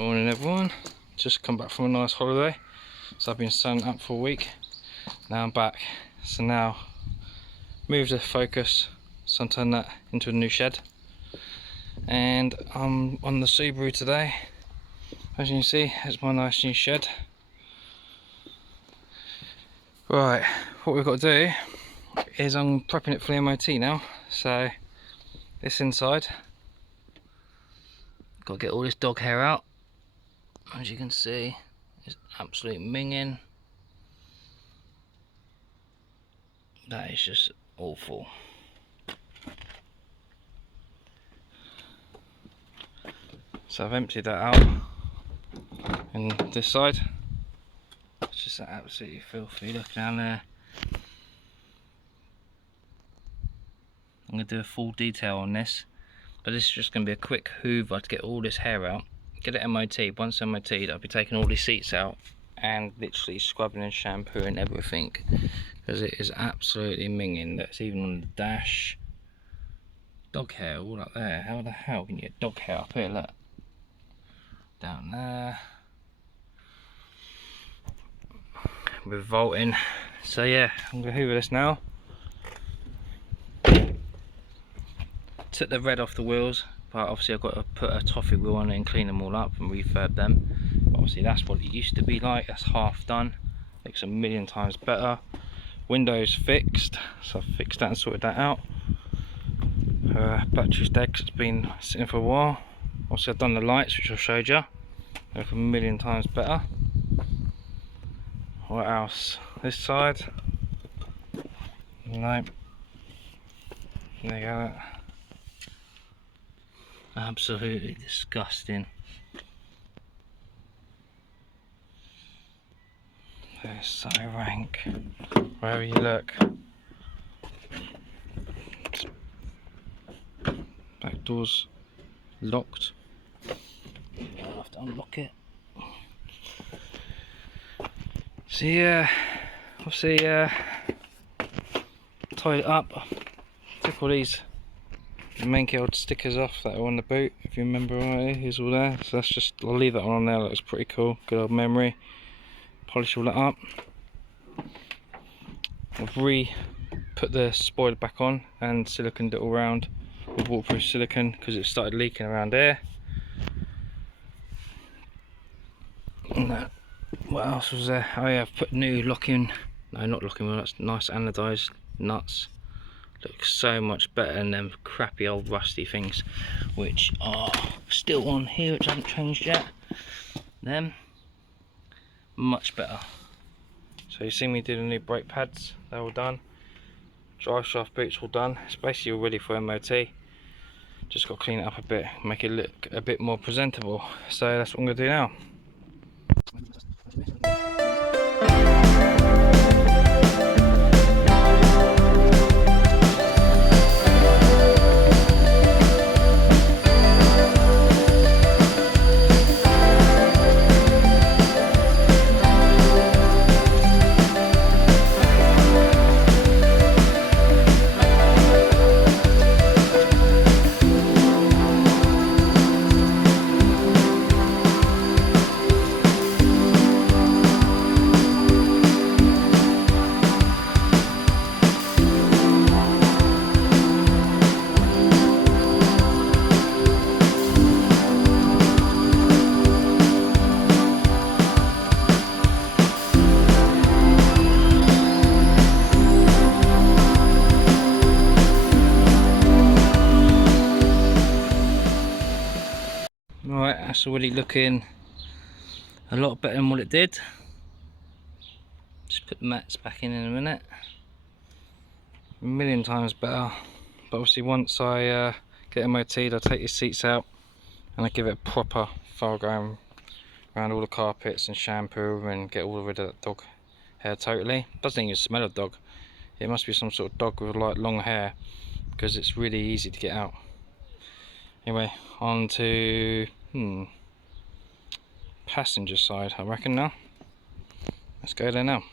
Morning everyone, just come back from a nice holiday. So I've been sunning up for a week, now I'm back. So now move the focus, so I'm turning that into a new shed. And I'm on the Subaru today. As you can see, it's my nice new shed. Right, what we've got to do is I'm prepping it for the MOT now. So this inside, got to get all this dog hair out. As you can see, it's absolute minging. That is just awful. So I've emptied that out, and this side, it's just absolutely filthy. Look down there. I'm going to do a full detail on this, but this is just going to be a quick hoover to get all this hair out. Get it MOT'd. Once MOT'd, I'll be taking all these seats out and literally scrubbing and shampooing everything, because it is absolutely minging. That's even on the dash. Dog hair all up there. How the hell can you get dog hair up here? Look. Down there. Revolting. So yeah, I'm going to hoover this now. Took the red off the wheels, but obviously I've got to put a toffee wheel on it and clean them all up and refurb them. Obviously that's what it used to be like. That's half done. Looks a million times better. Windows fixed, so I've fixed that and sorted that out. Battery's dead because it's been sitting for a while. Obviously I've done the lights, which I showed you. They look a million times better. What else? This side. No. There you go. Absolutely disgusting. They're so rank. Wherever you look. Back door's locked. I'll have to unlock it. So yeah, obviously tied it up. Took all these manky old stickers off that are on the boot, if you remember rightly. Here's all there. So that's just, I'll leave that one on there. That was pretty cool. Good old memory. Polish all that up. I've put the spoiler back on and siliconed it all around with waterproof silicone because it started leaking around here. And that, what else was there? Oh yeah, I've put new locking, no not locking wheel, that's nice anodised nuts. Looks so much better than them crappy old rusty things which are still on here, which I haven't changed yet. Them, much better. So you see me do the new brake pads, they're all done. Drive shaft boots all done. It's basically all ready for MOT. Just got to clean it up a bit, make it look a bit more presentable. So that's what I'm going to do now. Right, that's already looking a lot better than what it did. Just put the mats back in a minute. A million times better. But obviously once I get MOT'd, I take these seats out and I give it a proper thorough going around all the carpets and shampoo and get all rid of that dog hair totally. Doesn't even smell of dog. It must be some sort of dog with like long hair, because it's really easy to get out. Anyway, on to passenger side, I reckon now. Let's go there now.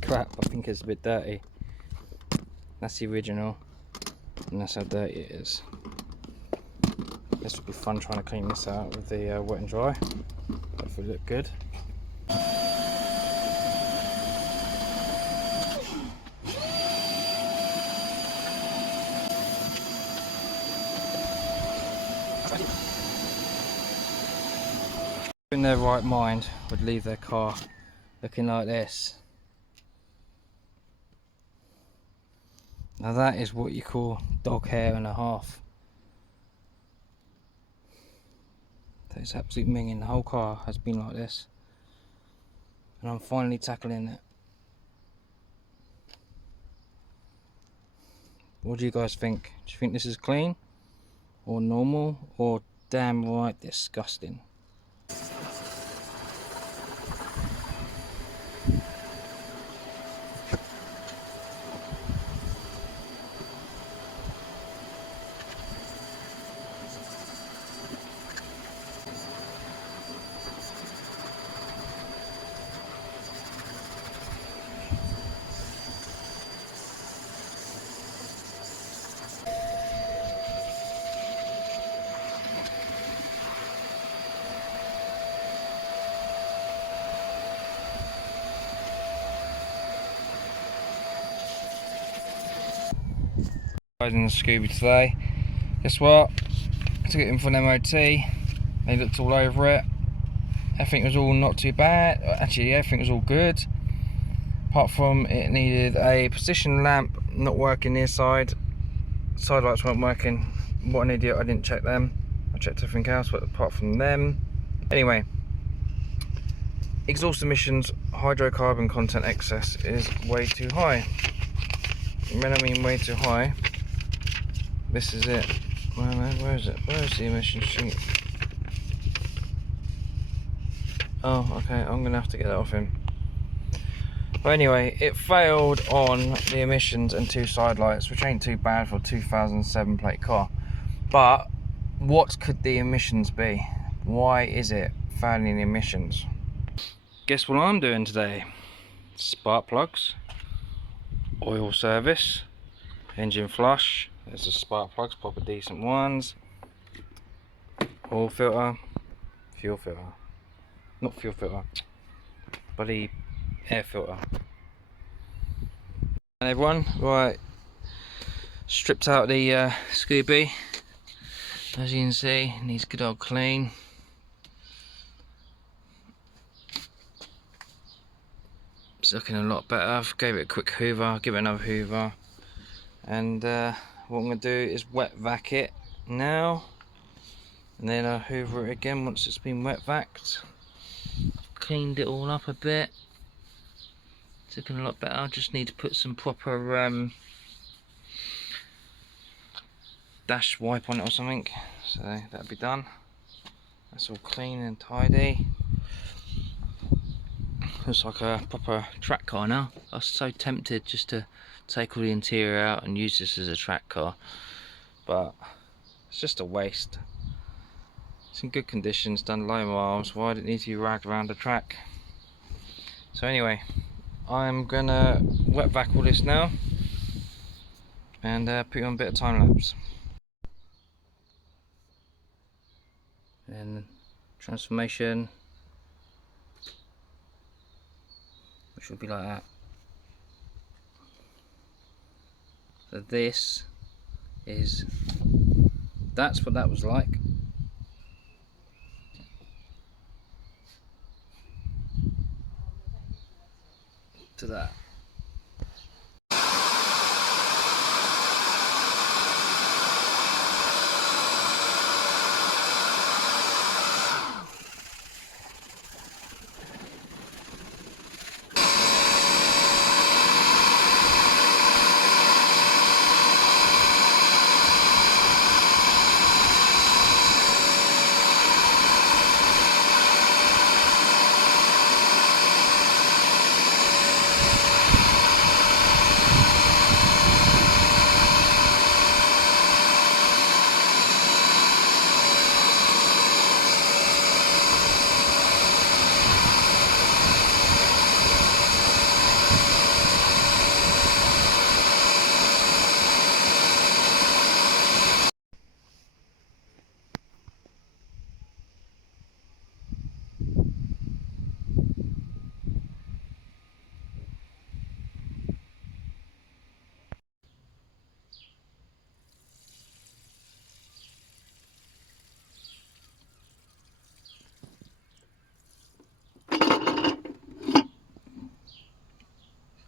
be crap. I think it's a bit dirty. That's the original, and that's how dirty it is. This will be fun trying to clean this out with the wet and dry. Hopefully look good. In their right mind would leave their car looking like this. Now that is what you call dog hair and a half. That is absolute minging. The whole car has been like this, and I'm finally tackling it. What do you guys think? Do you think this is clean, or normal, or damn right disgusting? In the Scooby today. Guess what? I took it in for an MOT. They looked all over it. Everything was all not too bad. Actually, everything was all good. Apart from it needed a position lamp not working near side. Side lights weren't working. What an idiot, I didn't check them. I checked everything else, but apart from them. Anyway, exhaust emissions, hydrocarbon content excess is way too high. When I mean way too high, this is it. Where is it? Where is the emission sheet? Oh, okay, I'm gonna have to get that off him. But anyway, it failed on the emissions and 2 side lights, which ain't too bad for a 2007 plate car. But what could the emissions be? Why is it failing the emissions? Guess what I'm doing today? Spark plugs, oil service, engine flush. There's the spark plugs, proper decent ones. Oil filter, fuel filter. Not fuel filter, bloody air filter. And everyone, right, stripped out the Scooby. As you can see, it needs good old clean. It's looking a lot better. I've gave it a quick hoover, give it another hoover. And what I'm going to do is wet vac it now, and then I'll hoover it again once it's been wet vacked. Cleaned it all up a bit. It's looking a lot better. I just need to put some proper dash wipe on it or something, so that'll be done. That's all clean and tidy. Looks like a proper track car now. I was so tempted just to take all the interior out and use this as a track car, but it's just a waste. It's in good conditions, done low miles. Why did it need to be ragged around the track? So anyway, I'm gonna wet vac all this now and put you on a bit of time lapse. And transformation, which will be like that. So this is, that's what that was like. To that.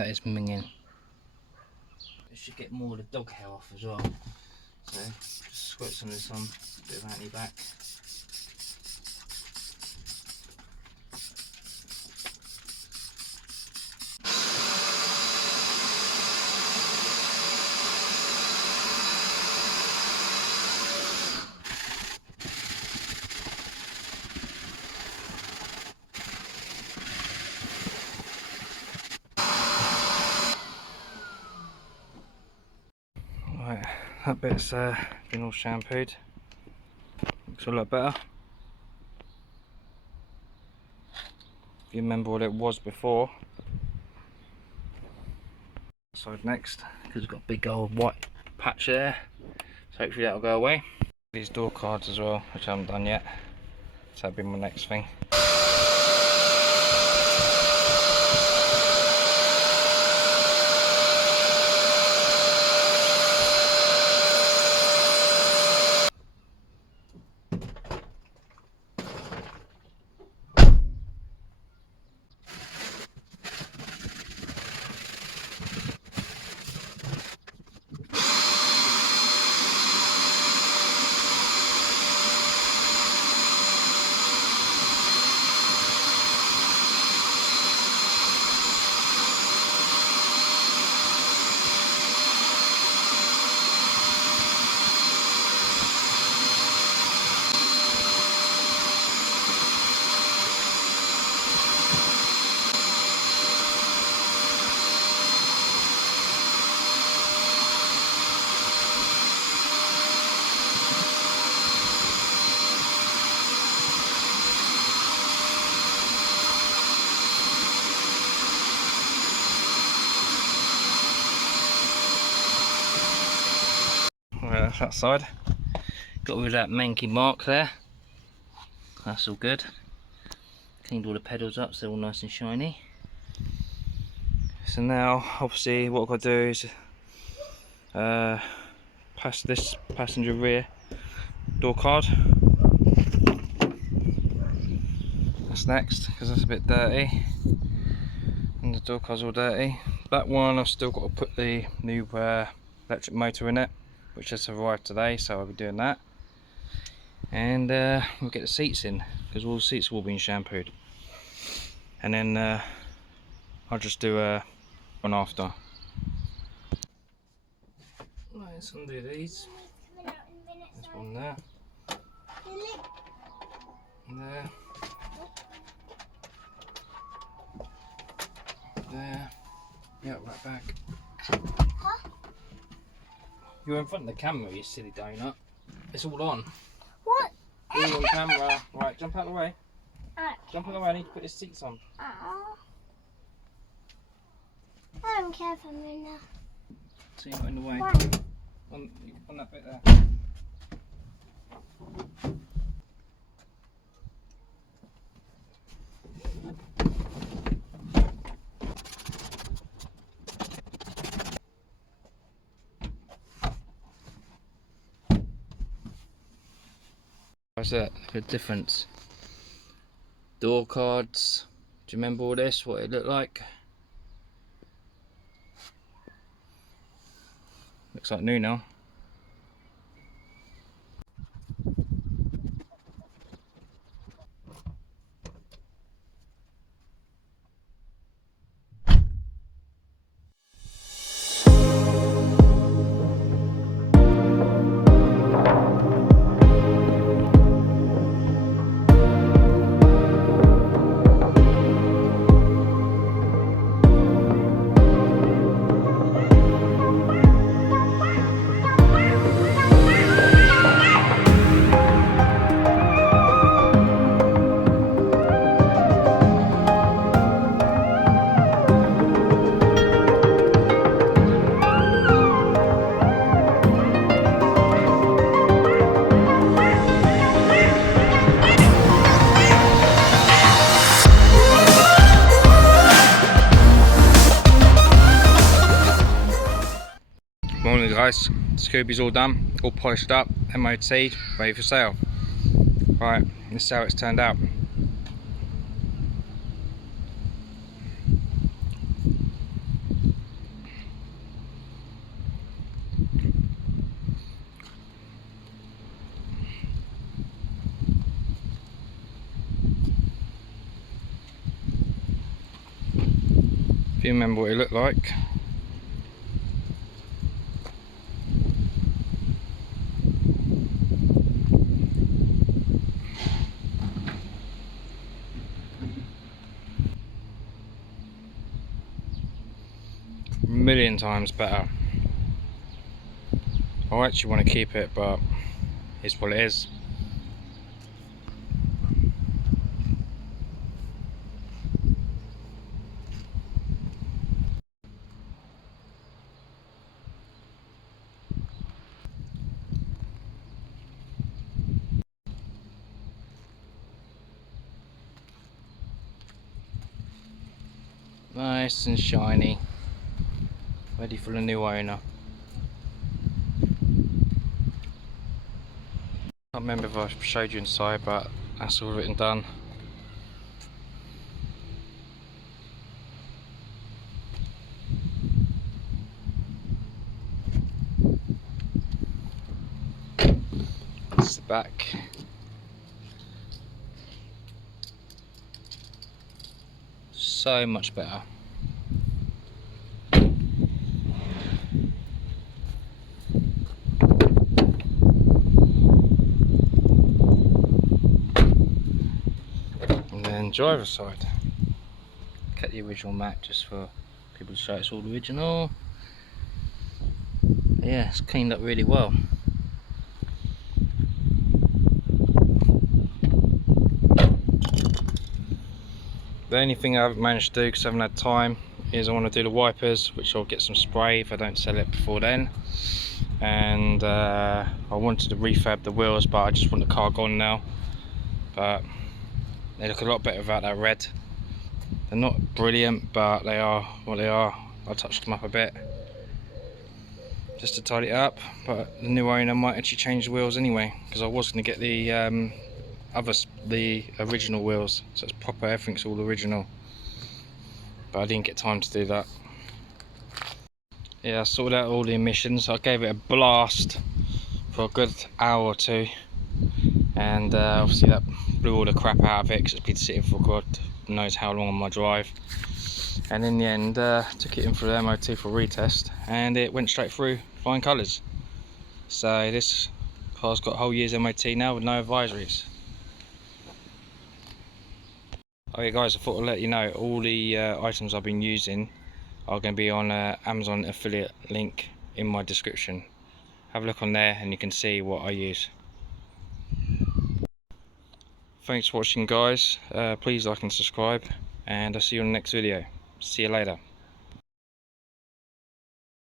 That is minging. It should get more of the dog hair off as well. So just squirt some of this on, a bit of anti-bac. Right, that bit's been all shampooed. Looks a lot better. If you remember what it was before. Side next, because it's got a big old white patch there. So hopefully that'll go away. These door cards as well, which I haven't done yet. So that'll be my next thing. Right, that's that side. Got rid of that manky mark there. That's all good. Cleaned all the pedals up so they're all nice and shiny. So now, obviously, what I've got to do is pass this passenger rear door card. That's next, because that's a bit dirty. And the door card's all dirty. That one I've still got to put the new electric motor in it, which just arrived today, so I'll be doing that. And we'll get the seats in, because all the seats have all been shampooed. And then I'll just do one after. Right, let's undo these. There's one there. There. There. Yeah, right back. Huh? You're in front of the camera, you silly donut. It's all on. What? All on camera. Right, jump out of the way. Jump out of the way, I need to put his seats on. I don't care if I'm in there. So you're not in the way. Why? On that bit there. What's that? The difference. Door cards. Do you remember all this? What it looked like? Looks like new now. Morning guys, Scooby's all done, all polished up, MOT'd, ready for sale. Right, this is how it's turned out. Do remember what it looked like. Million times better. I actually want to keep it, but it's what it is. Nice and shiny, ready for the new owner. Can't remember if I showed you inside, but that's all written done. That's the back. So much better. And then driver's side. Cut the original mat just for people to show it's all original. Yeah, it's cleaned up really well. The only thing I haven't managed to do because I haven't had time is I want to do the wipers, which I'll get some spray if I don't sell it before then. And I wanted to refab the wheels, but I just want the car gone now. But they look a lot better without that red. They're not brilliant, but they are what they are. I touched them up a bit just to tidy it up, but the new owner might actually change the wheels anyway, because I was going to get the the original wheels, so it's proper, everything's all original, but I didn't get time to do that. Yeah, I sorted out all the emissions. I gave it a blast for a good hour or two, and obviously that blew all the crap out of it because it's been sitting for God knows how long on my drive. And in the end, took it in for the MOT for retest, and it went straight through, flying colours. So this car's got a whole year's MOT now with no advisories. Okay guys, I thought I'd let you know all the items I've been using are going to be on Amazon affiliate link in my description. Have a look on there and you can see what I use. Thanks for watching guys, please like and subscribe, and I'll see you on the next video. See you later.